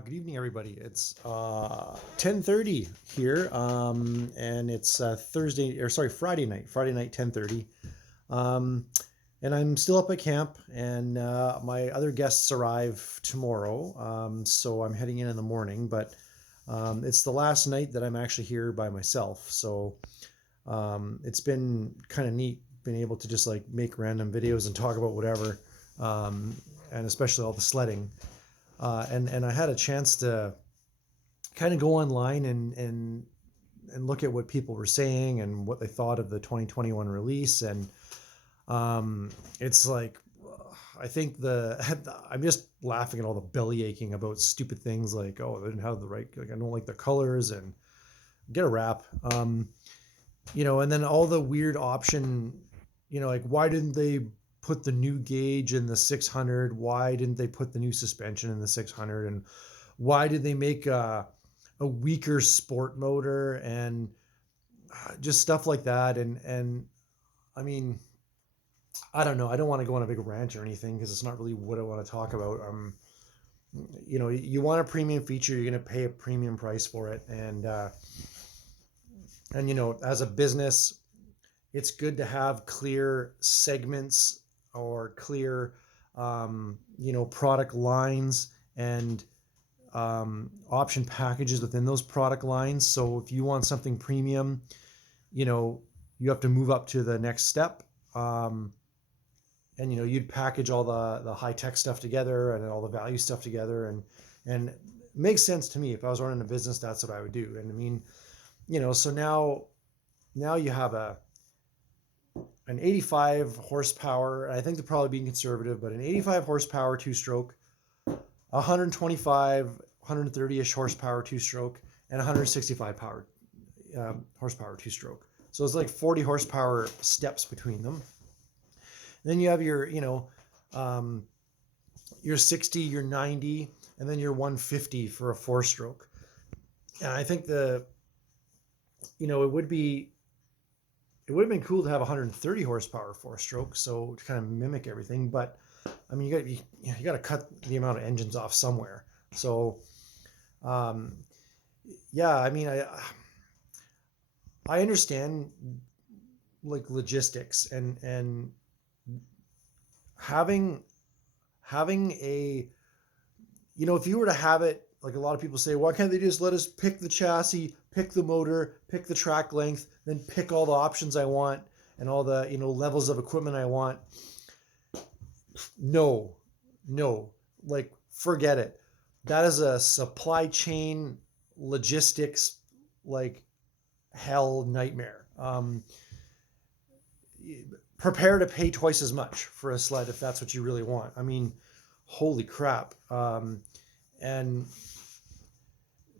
Good evening, everybody. It's 10:30 here, and it's Friday night. Friday night, 10:30. Um, and I'm still up at camp, and my other guests arrive tomorrow. So I'm heading in the morning, but it's the last night that I'm actually here by myself. So it's been kind of neat being able to just like make random videos and talk about whatever, um, and especially all the sledding. And I had a chance to kind of go online and look at what people were saying and what they thought of the 2021 release. And it's like, I think I'm just laughing at all the belly aching about stupid things like, oh, they didn't have the right, like, I don't like the colors and get a wrap. And then all the weird option, like, why didn't they put the new gauge in the 600? Why didn't they put the new suspension in the 600? And why did they make a weaker sport motor and just stuff like that? And I mean, I don't know. I don't want to go on a big rant or anything because it's not really what I want to talk about. You want a premium feature, you're going to pay a premium price for it. And as a business, it's good to have clear segments or clear, product lines and option packages within those product lines. So if you want something premium, you have to move up to the next step. And you'd package all the high tech stuff together and all the value stuff together, and it makes sense to me. If I was running a business, that's what I would do. And I mean, so now you have an 85 horsepower. I think they're probably being conservative, but an 85 horsepower two-stroke, 125, 130-ish horsepower two-stroke, and 165 horsepower two-stroke. So it's like 40 horsepower steps between them. Then you have your 60, your 90, and then your 150 for a four-stroke. And I think it would have been cool to have 130 horsepower four-stroke, so to kind of mimic everything. But I mean, you got to cut the amount of engines off somewhere. So, yeah, I mean, I understand like logistics and having a, if you were to have it, like a lot of people say, why can't they just let us pick the chassis, pick the motor, pick the track length, then pick all the options I want and all the, levels of equipment I want? No, like, forget it. That is a supply chain logistics, like, hell nightmare. Prepare to pay twice as much for a sled if that's what you really want. I mean, holy crap. And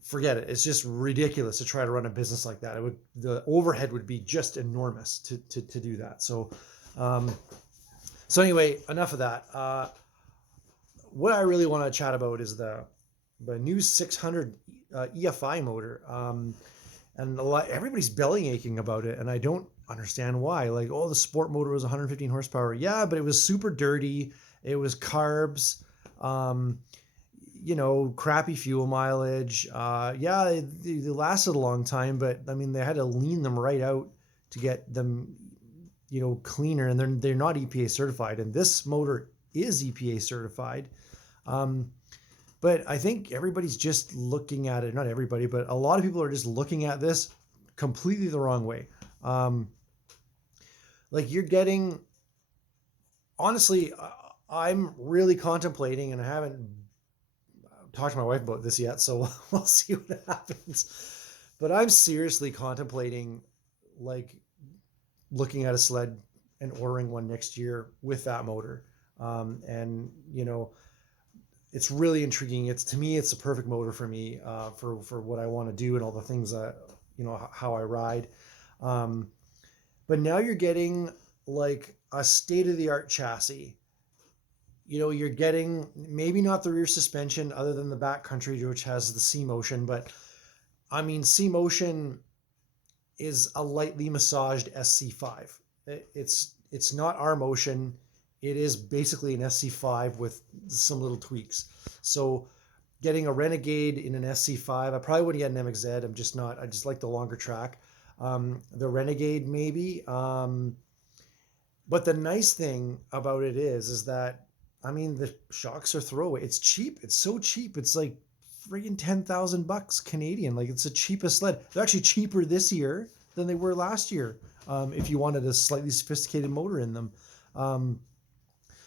forget it. It's just ridiculous to try to run a business like that. The overhead would be just enormous to do that. So anyway, enough of that. What I really want to chat about is the new 600 EFI motor. And everybody's belly aching about it, and I don't understand why. Like, oh, the sport motor was 115 horsepower. Yeah, but it was super dirty. It was carbs. Crappy fuel mileage. Yeah, they lasted a long time, but I mean, they had to lean them right out to get them, cleaner, and they're not EPA certified. And this motor is EPA certified. But I think everybody's just looking at it. Not everybody, but a lot of people are just looking at this completely the wrong way. Like, you're getting, honestly, I'm really contemplating, and I haven't talked to my wife about this yet, so we'll see what happens. But I'm seriously contemplating, like, looking at a sled and ordering one next year with that motor. And it's really intriguing. To me, it's a perfect motor for me, for what I want to do and all the things that, how I ride. But now you're getting like a state-of-the-art chassis. You're getting maybe not the rear suspension other than the backcountry, which has the C-Motion, but I mean, C-Motion is a lightly massaged SC5. It's not our motion. It is basically an SC5 with some little tweaks. So getting a Renegade in an SC5. I probably wouldn't get an MXZ. I'm just not. I just like the longer track. The Renegade maybe. But the nice thing about it is that, I mean, the shocks are throwaway. It's cheap. It's so cheap. It's like friggin' $10,000 Canadian. Like, it's the cheapest sled. They're actually cheaper this year than they were last year. If you wanted a slightly sophisticated motor in them.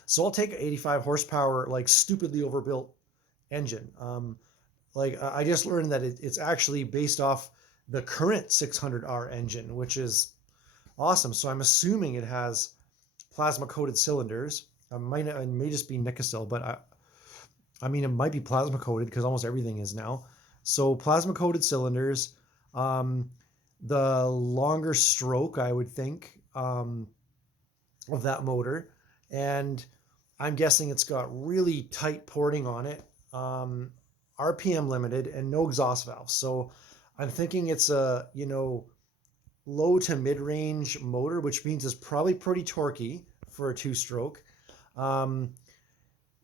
So I'll take an 85 horsepower, like stupidly overbuilt engine. Like I just learned that it's actually based off the current 600R engine, which is awesome. So I'm assuming it has plasma coated cylinders. It may just be Nicosil, but I mean, it might be plasma coated because almost everything is now. So plasma coated cylinders, the longer stroke, I would think, of that motor. And I'm guessing it's got really tight porting on it, RPM limited, and no exhaust valves. So I'm thinking it's a, low to mid-range motor, which means it's probably pretty torquey for a two-stroke.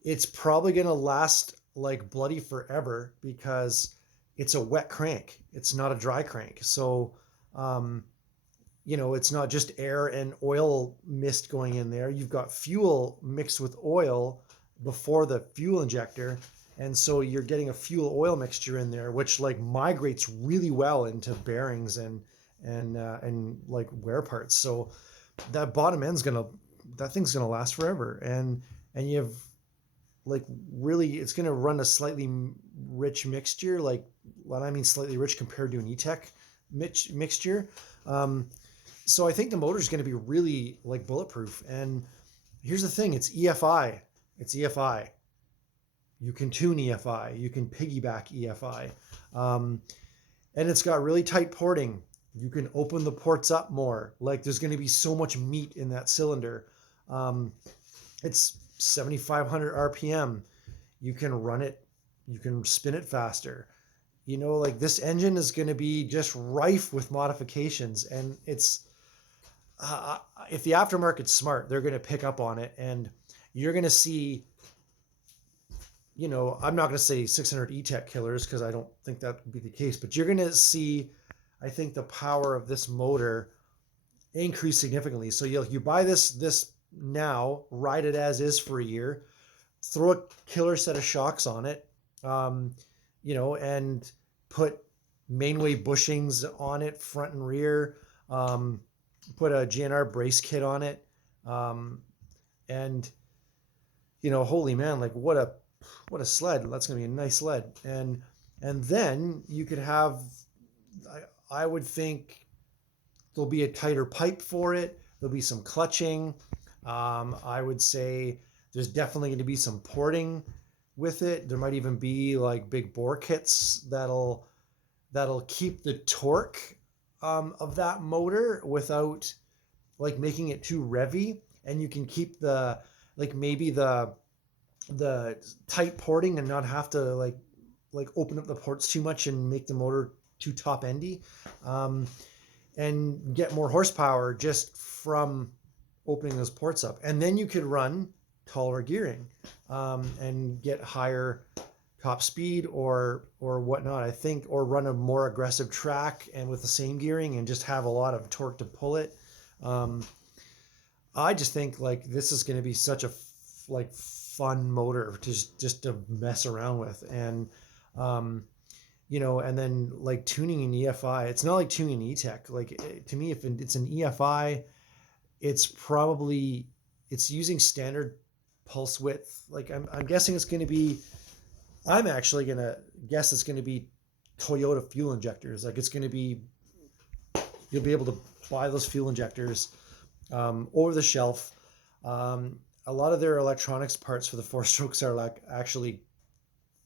It's probably going to last like bloody forever because it's a wet crank. It's not a dry crank. So, it's not just air and oil mist going in there. You've got fuel mixed with oil before the fuel injector. And so you're getting a fuel oil mixture in there, which like migrates really well into bearings and like wear parts. So that bottom end's that thing's gonna last forever. And you have like really, it's gonna run a slightly rich mixture, like what I mean slightly rich compared to an E-Tech mixture. So I think the motor is going to be really like bulletproof. And here's the thing: it's EFI. It's EFI. You can tune EFI. You can piggyback EFI, and it's got really tight porting. You can open the ports up more. Like there's going to be so much meat in that cylinder. It's 7,500 RPM. You can run it. You can spin it faster. Like this engine is going to be just rife with modifications, and it's if the aftermarket's smart, they're going to pick up on it, and you're going to see, I'm not going to say 600 E-Tech killers because I don't think that would be the case, but you're going to see, I think, the power of this motor increase significantly. So you buy this now, ride it as is for a year, throw a killer set of shocks on it, and put mainway bushings on it, front and rear, put a GNR brace kit on it. And, holy man, like what a sled. That's going to be a nice sled. And then you could have, I would think there'll be a tighter pipe for it. There'll be some clutching. I would say there's definitely going to be some porting with it. There might even be like big bore kits that'll keep the torque of that motor without like making it too revvy, and you can keep the maybe the tight porting and not have to like open up the ports too much and make the motor too top endy, and get more horsepower just from opening those ports up. And then you could run taller gearing and get higher top speed or whatnot, I think, or run a more aggressive track and with the same gearing and just have a lot of torque to pull it. I just think like this is going to be such a fun motor just to mess around with. And and then like tuning an EFI, it's not like tuning an E-Tech. Like to me, if it's an EFI, it's using standard pulse width. Like I'm guessing it's going to be, I'm actually going to guess it's going to be Toyota fuel injectors. Like it's going to be, you'll be able to buy those fuel injectors over the shelf. A lot of their electronics parts for the four strokes are like actually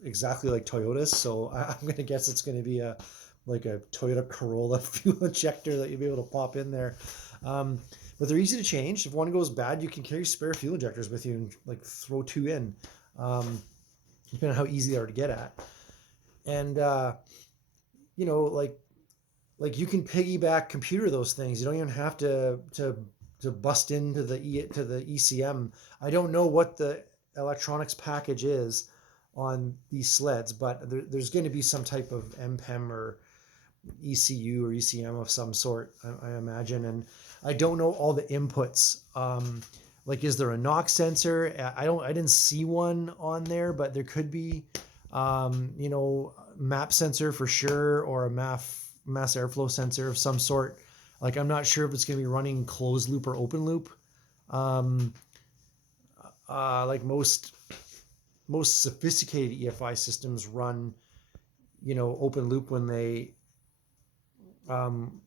exactly like Toyota's. So I'm going to guess it's going to be a Toyota Corolla fuel injector that you'll be able to pop in there. But they're easy to change. If one goes bad, you can carry spare fuel injectors with you and like throw two in, depending on how easy they are to get at. And, like you can piggyback computer those things. You don't even have to bust into the ECM. I don't know what the electronics package is on these sleds, but there's going to be some type of MPEM or ECU or ECM of some sort, I imagine. And I don't know all the inputs. Like, is there a knock sensor? I didn't see one on there, but there could be, map sensor for sure, or a mass airflow sensor of some sort. Like, I'm not sure if it's going to be running closed loop or open loop. Like most sophisticated EFI systems run, open loop when they open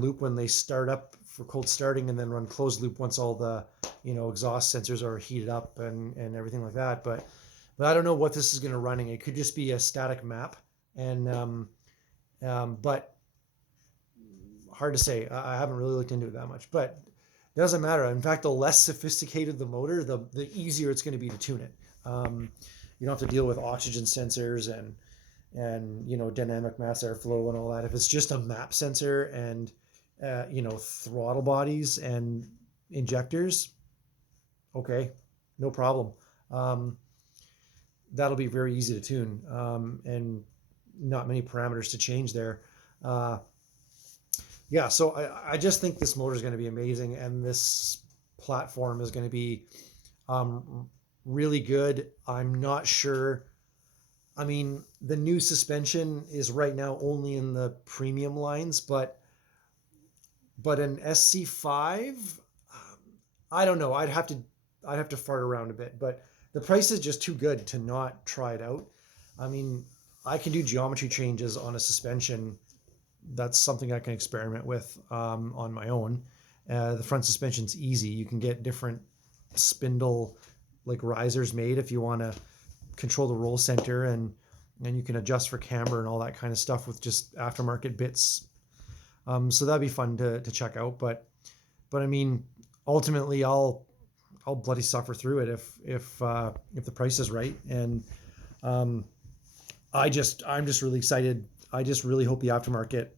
loop when they start up for cold starting, and then run closed loop once all the exhaust sensors are heated up and everything like that. But I don't know what this is going to running. It could just be a static map, and but hard to say. I haven't really looked into it that much, but it doesn't matter. In fact, the less sophisticated the motor, the easier it's going to be to tune it. You don't have to deal with oxygen sensors and dynamic mass airflow and all that. If it's just a map sensor and throttle bodies and injectors, okay, no problem. That'll be very easy to tune, and not many parameters to change there. Yeah, so I just think this motor is going to be amazing, and this platform is going to be really good. I'm not sure. I mean, the new suspension is right now only in the premium lines, but an SC5, I don't know. I'd have to fart around a bit, but the price is just too good to not try it out. I mean, I can do geometry changes on a suspension. That's something I can experiment with on my own. The front suspension's easy. You can get different spindle like risers made if you want to control the roll center, and you can adjust for camber and all that kind of stuff with just aftermarket bits. So that'd be fun to check out. But I mean, ultimately, I'll bloody suffer through it if the price is right. And I'm just really excited. I just really hope the aftermarket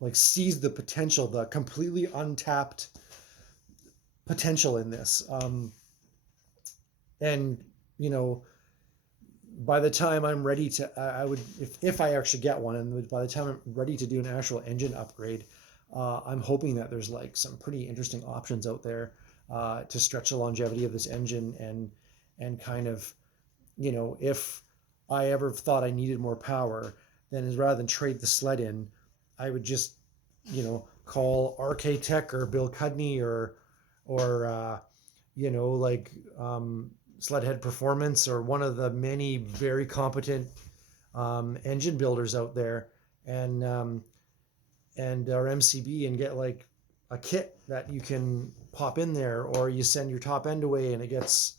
like sees the potential, the completely untapped potential in this. And by the time I'm ready to, I would, if I actually get one, and by the time I'm ready to do an actual engine upgrade, I'm hoping that there's like some pretty interesting options out there to stretch the longevity of this engine, and kind of, if I ever thought I needed more power, then rather than trade the sled in, I would just, call RK Tech or Bill Cudney or Sledhead Performance, or one of the many very competent engine builders out there, and our MCB, and get like a kit that you can pop in there, or you send your top end away and it gets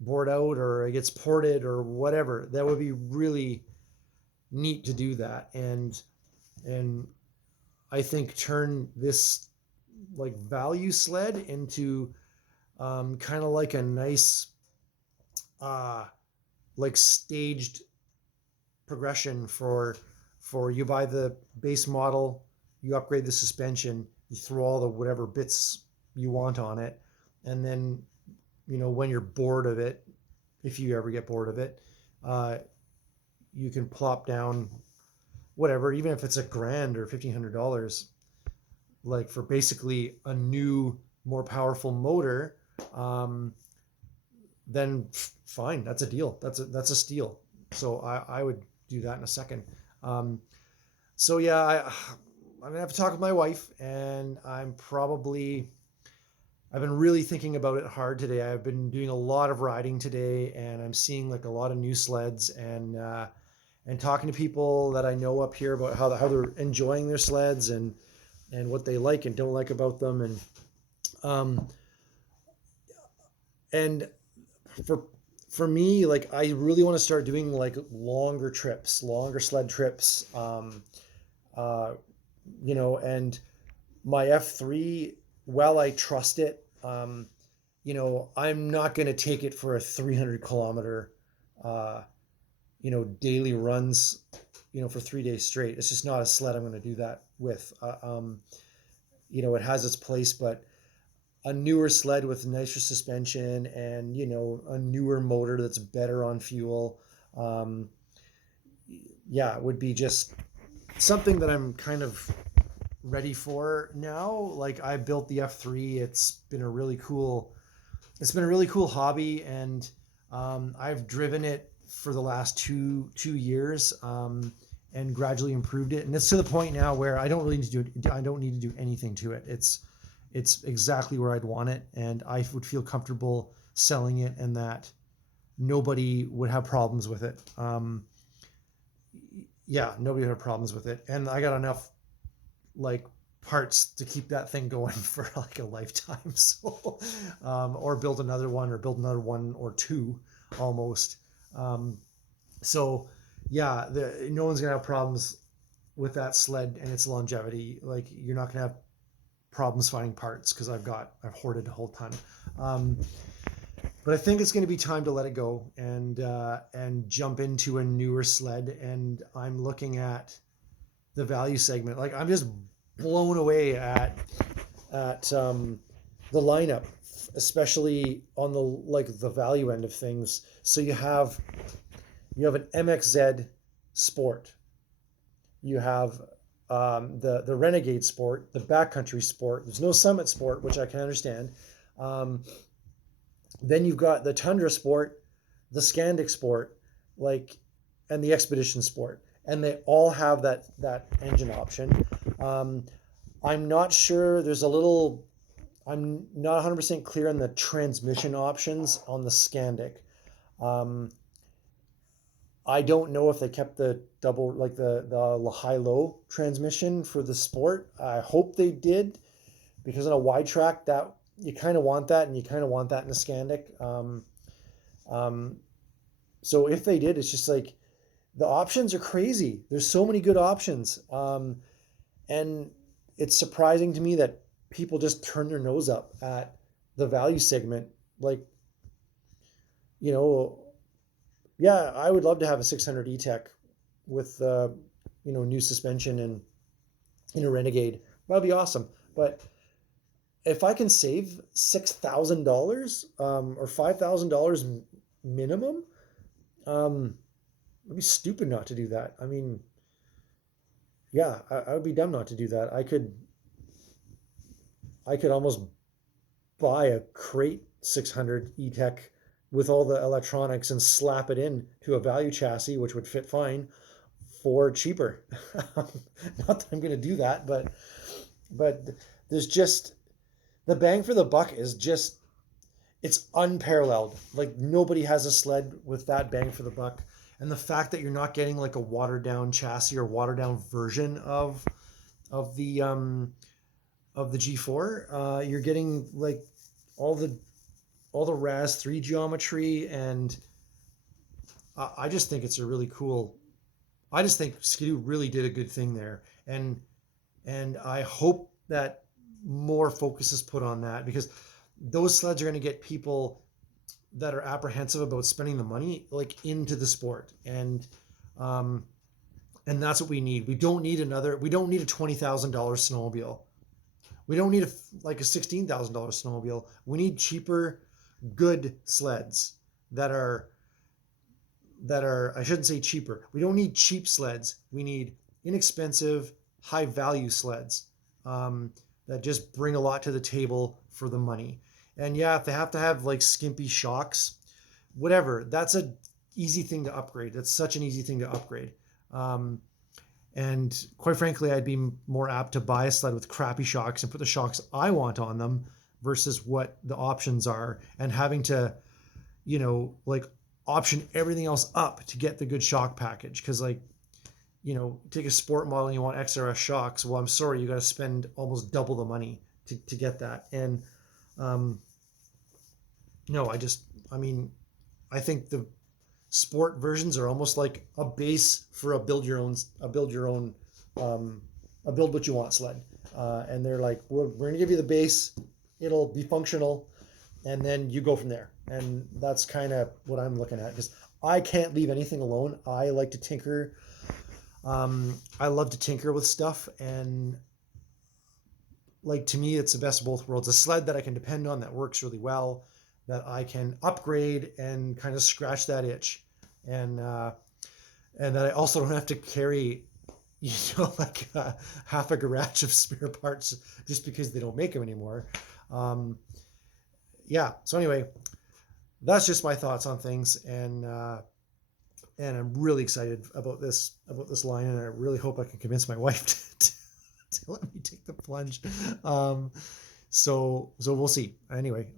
bored out or it gets ported or whatever. That would be really neat to do that, and I think turn this like value sled into kind of like a nice like staged progression for you buy the base model, you upgrade the suspension, you throw all the whatever bits you want on it, and then when you're bored of it, if you ever get bored of it, you can plop down whatever, even if it's $1,000 or $1,500, like for basically a new, more powerful motor. Then fine, that's a deal. That's a steal. So I would do that in a second. So yeah, I'm gonna have to talk with my wife, and I've been really thinking about it hard today. I've been doing a lot of riding today, and I'm seeing like a lot of new sleds, and talking to people that I know up here about how they're enjoying their sleds, and what they like and don't like about them, and for me, like, I really want to start doing like longer sled trips, and my F3, while I trust it, I'm not going to take it for a 300 kilometer, daily runs, for 3 days straight. It's just not a sled I'm going to do that with. It has its place, but a newer sled with nicer suspension and, a newer motor that's better on fuel. Um, yeah, it would be just something that I'm kind of ready for now. Like I built the F3. It's been a really cool hobby, and I've driven it for the last two years, and gradually improved it. And it's to the point now where I don't need to do anything to it. It's exactly where I'd want it, and I would feel comfortable selling it, and that nobody would have problems with it. Yeah, nobody would have problems with it, and I got enough like parts to keep that thing going for like a lifetime. So, or build another one or two almost. Um, so yeah, no one's gonna have problems with that sled and its longevity. Like you're not gonna have problems finding parts because I've hoarded a whole ton. Um, but I think it's going to be time to let it go and jump into a newer sled. And I'm looking at the value segment. Like I'm just blown away at the lineup, especially on the value end of things. So you have an MXZ Sport, you have the Renegade Sport, the Backcountry Sport. There's no Summit Sport, which I can understand. Um, then you've got the Tundra Sport, the Scandic Sport, like, and the Expedition Sport, and they all have that engine option. Um, I'm not sure. I'm not 100% clear on the transmission options on the Scandic. Um, I don't know if they kept the double, like the high low transmission for the Sport. I hope they did, because on a wide track that you kind of want that, and you kind of want that in a Scandic. Um, so if they did, it's just like the options are crazy. There's so many good options. And it's surprising to me that people just turn their nose up at the value segment. Like, you know, yeah, I would love to have a 600 E-Tech with, new suspension and in a Renegade. That'd be awesome. But if I can save $6,000 or $5,000 minimum, I'd be stupid not to do that. I mean, yeah, I would be dumb not to do that. I could almost buy a crate 600 E-Tech with all the electronics and slap it in to a value chassis, which would fit fine for cheaper. Not that I'm going to do that, but there's just the bang for the buck is just, it's unparalleled. Like nobody has a sled with that bang for the buck. And the fact that you're not getting like a watered down chassis or watered down version of the G4, you're getting like all the RAS 3 geometry, and I just think it's a really cool. I just think Skidoo really did a good thing there, and I hope that more focus is put on that, because those sleds are going to get people that are apprehensive about spending the money like into the sport, and that's what we need. We don't need a $20,000 snowmobile. We don't need a $16,000 snowmobile. We need cheaper, good sleds that are I shouldn't say cheaper. We don't need cheap sleds. We need inexpensive, high value sleds that just bring a lot to the table for the money. And yeah, if they have to have like skimpy shocks, whatever, that's a easy thing to upgrade. That's such an easy thing to upgrade. And quite frankly, I'd be more apt to buy a sled with crappy shocks and put the shocks I want on them versus what the options are, and having to, option everything else up to get the good shock package. Because take a sport model and you want XRS shocks. Well, I'm sorry, you got to spend almost double the money to get that. And no, I think the sport versions are almost like a base for a build what you want sled. And they're like, we're going to give you the base. It'll be functional. And then you go from there. And that's kind of what I'm looking at, because I can't leave anything alone. I like to tinker. I love to tinker with stuff. And like, to me, it's the best of both worlds. A sled that I can depend on, that works really well, that I can upgrade and kind of scratch that itch, and that I also don't have to carry, like half a garage of spare parts just because they don't make them anymore. Um, yeah. So anyway, that's just my thoughts on things, and I'm really excited about this line, and I really hope I can convince my wife to let me take the plunge. So we'll see. Anyway,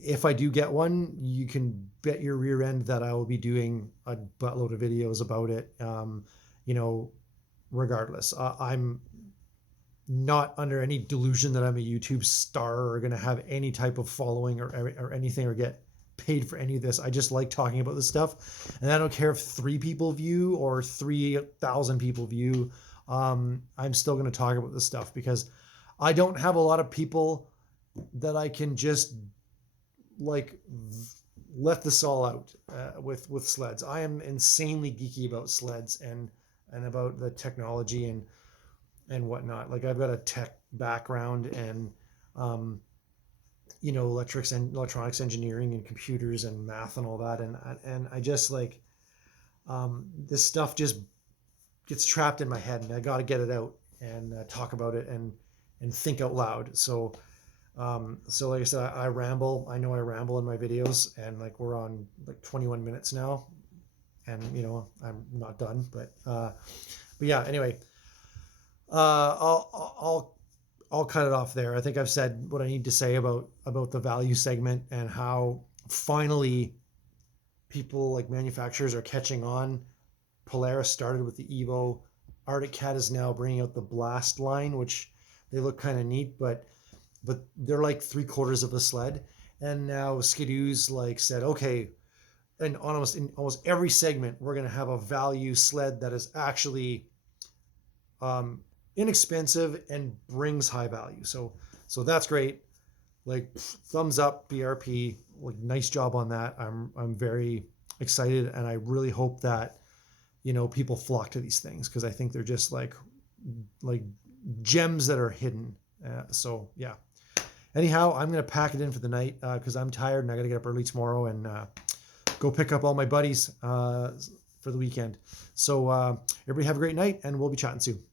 if I do get one, you can bet your rear end that I will be doing a buttload of videos about it. Regardless, I'm not under any delusion that I'm a YouTube star or going to have any type of following or anything, or get paid for any of this. I just like talking about this stuff, and I don't care if 3 people view or 3,000 people view. I'm still going to talk about this stuff because I don't have a lot of people that I can just like let this all out with sleds. I am insanely geeky about sleds and about the technology and whatnot. Like, I've got a tech background, and electronics engineering and computers and math and all that, and I just like this stuff just gets trapped in my head, and I got to get it out and talk about it and think out loud. So like I said, I ramble. I know I ramble in my videos, and like, we're on like 21 minutes now, and I'm not done, but yeah. Anyway, I'll cut it off there. I think I've said what I need to say about the value segment, and how finally people, like manufacturers, are catching on. Polaris started with the Evo. Arctic Cat is now bringing out the Blast line, which they look kind of neat, but they're like 3/4 of a sled. And now Skidoo's like said, okay, and in almost every segment, we're going to have a value sled that is actually inexpensive and brings high value. So that's great. Like, thumbs up, BRP. Like, nice job on that. I'm very excited, and I really hope that people flock to these things, because I think they're just like gems that are hidden. So yeah. Anyhow, I'm gonna pack it in for the night because I'm tired, and I gotta get up early tomorrow and go pick up all my buddies for the weekend. So everybody have a great night, and we'll be chatting soon.